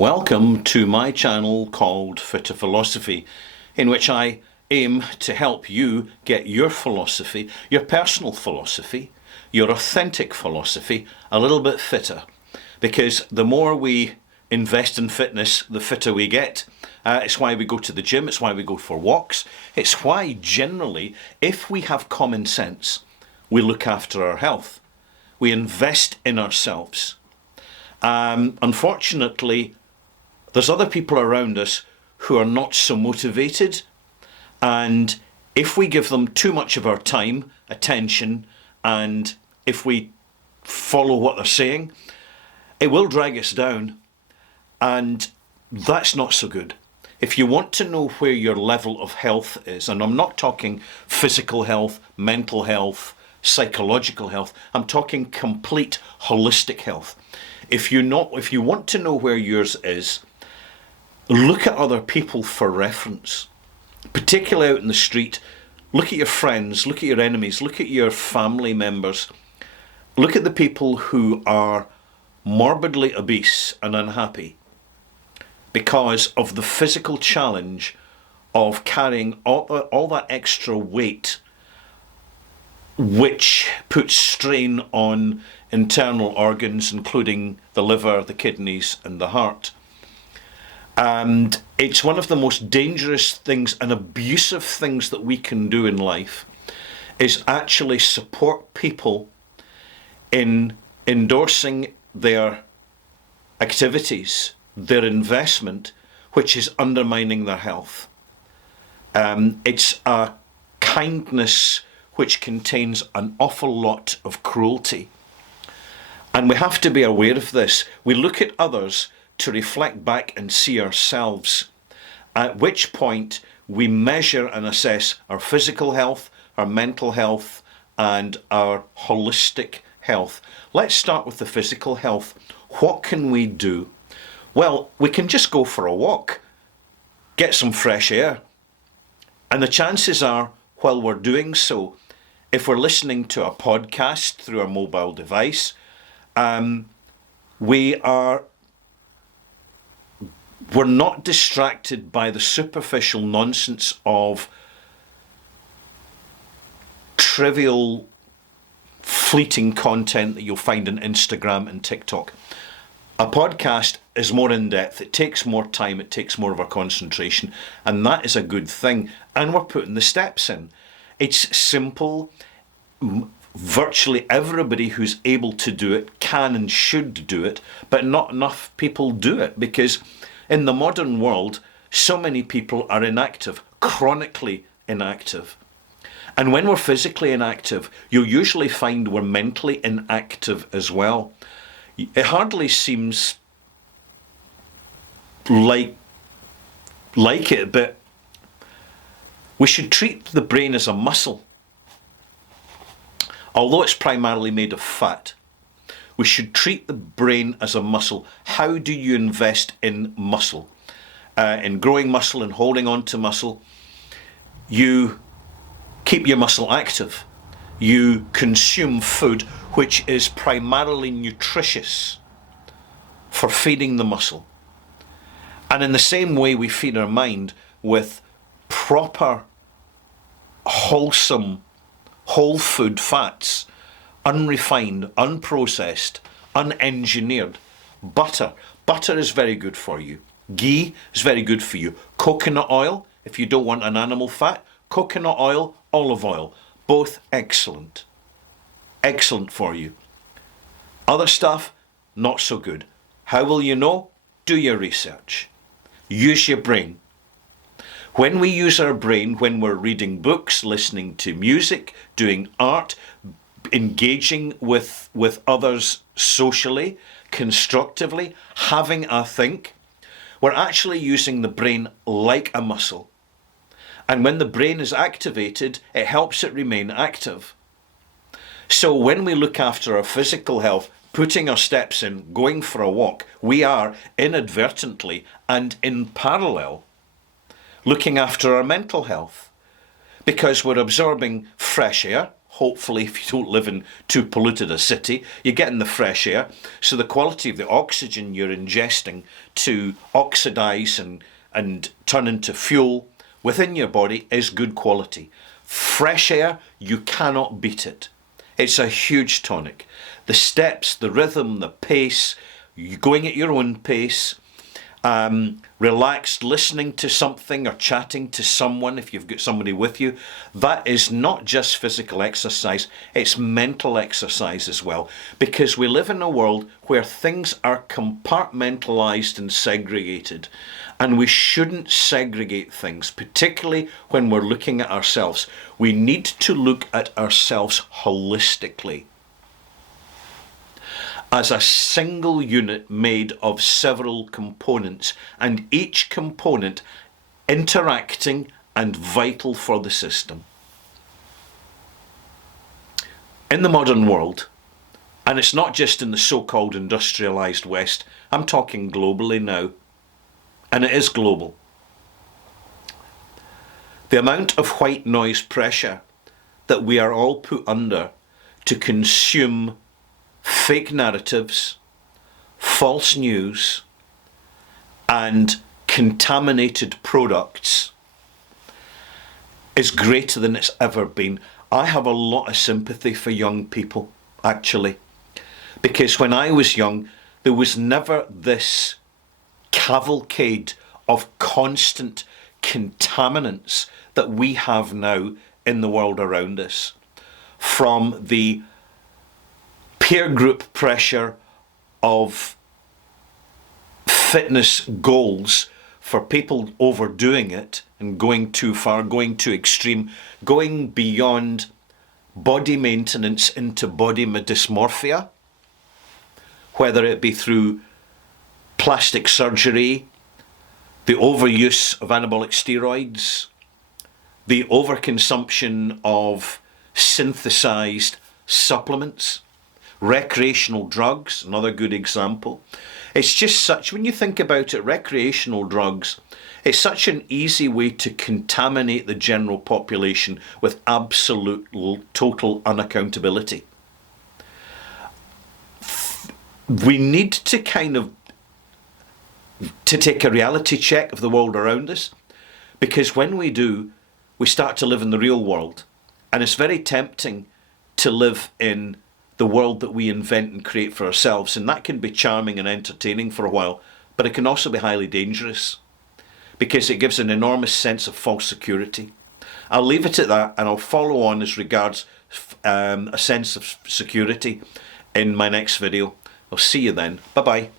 Welcome to my channel called Fitter Philosophy, in which I aim to help you get your philosophy, your personal philosophy, your authentic philosophy, a little bit fitter. Because the more we invest in fitness, the fitter we get. It's why we go to the gym, it's why we go for walks. It's why generally, if we have common sense, we look after our health. We invest in ourselves. Unfortunately, there's other people around us who are not so motivated, and if we give them too much of our time, attention, and if we follow what they're saying, it will drag us down, and that's not so good. If you want to know where your level of health is, and I'm not talking physical health, mental health, psychological health, I'm talking complete holistic health. If you want to know where yours is, look at other people for reference, particularly out in the street. Look at your friends, look at your enemies, look at your family members. Look at the people who are morbidly obese and unhappy because of the physical challenge of carrying all that extra weight, which puts strain on internal organs, including the liver, the kidneys, and the heart. And it's one of the most dangerous things and abusive things that we can do in life is actually support people in endorsing their activities, their investment, which is undermining their health. It's a kindness which contains an awful lot of cruelty. And we have to be aware of this. We look at others to reflect back and see ourselves, at which point we measure and assess our physical health, our mental health, and our holistic health. Let's start with the physical health. What can we do? Well, we can just go for a walk, get some fresh air. And the chances are, while we're doing so, if we're listening to a podcast through a mobile device, we're not distracted by the superficial nonsense of trivial, fleeting content that you'll find on Instagram and TikTok. A podcast is more in-depth, it takes more time, it takes more of our concentration, and that is a good thing. And we're putting the steps in. It's simple. Virtually everybody who's able to do it can and should do it, but not enough people do it because in the modern world, so many people are inactive, chronically inactive. And when we're physically inactive, you'll usually find we're mentally inactive as well. It hardly seems like it, but we should treat the brain as a muscle. Although it's primarily made of fat, we should treat the brain as a muscle. How do you invest in muscle? In growing muscle and holding on to muscle, you keep your muscle active. You consume food which is primarily nutritious for feeding the muscle. And in the same way we feed our mind with proper, wholesome, whole food fats, unrefined, unprocessed, unengineered. Butter is very good for you. Ghee is very good for you. Coconut oil, if you don't want an animal fat, coconut oil, olive oil, both excellent. Excellent for you. Other stuff, not so good. How will you know? Do your research. Use your brain. When we use our brain, when we're reading books, listening to music, doing art, engaging with others socially, constructively, having a think, we're actually using the brain like a muscle. And when the brain is activated, it helps it remain active. So when we look after our physical health, putting our steps in, going for a walk, we are inadvertently and in parallel looking after our mental health, because we're absorbing fresh air, hopefully, if you don't live in too polluted a city, you're getting the fresh air. So the quality of the oxygen you're ingesting to oxidize and turn into fuel within your body is good quality. Fresh air, you cannot beat it. It's a huge tonic. The steps, the rhythm, the pace, you going at your own pace, relaxed, listening to something or chatting to someone if you've got somebody with you, that is not just physical exercise, it's mental exercise as well. Because we live in a world where things are compartmentalized and segregated. And we shouldn't segregate things, particularly when we're looking at ourselves. We need to look at ourselves holistically, as a single unit made of several components, and each component interacting and vital for the system. In the modern world, and it's not just in the so-called industrialized West, I'm talking globally now, and it is global. The amount of white noise pressure that we are all put under to consume fake narratives, false news, and contaminated products is greater than it's ever been. I have a lot of sympathy for young people, actually, because when I was young, there was never this cavalcade of constant contaminants that we have now in the world around us. From the peer group pressure of fitness goals for people overdoing it and going too far, going too extreme, going beyond body maintenance into body dysmorphia, whether it be through plastic surgery, the overuse of anabolic steroids, the overconsumption of synthesized supplements, recreational drugs, another good example. It's just such, when you think about it, recreational drugs, it's such an easy way to contaminate the general population with absolute total unaccountability. We need to to take a reality check of the world around us, because when we do, we start to live in the real world, and it's very tempting to live in the world that we invent and create for ourselves, and that can be charming and entertaining for a while, but it can also be highly dangerous because it gives an enormous sense of false security. I'll leave it at that, and I'll follow on as regards a sense of security in my next video. I'll see you then. Bye bye.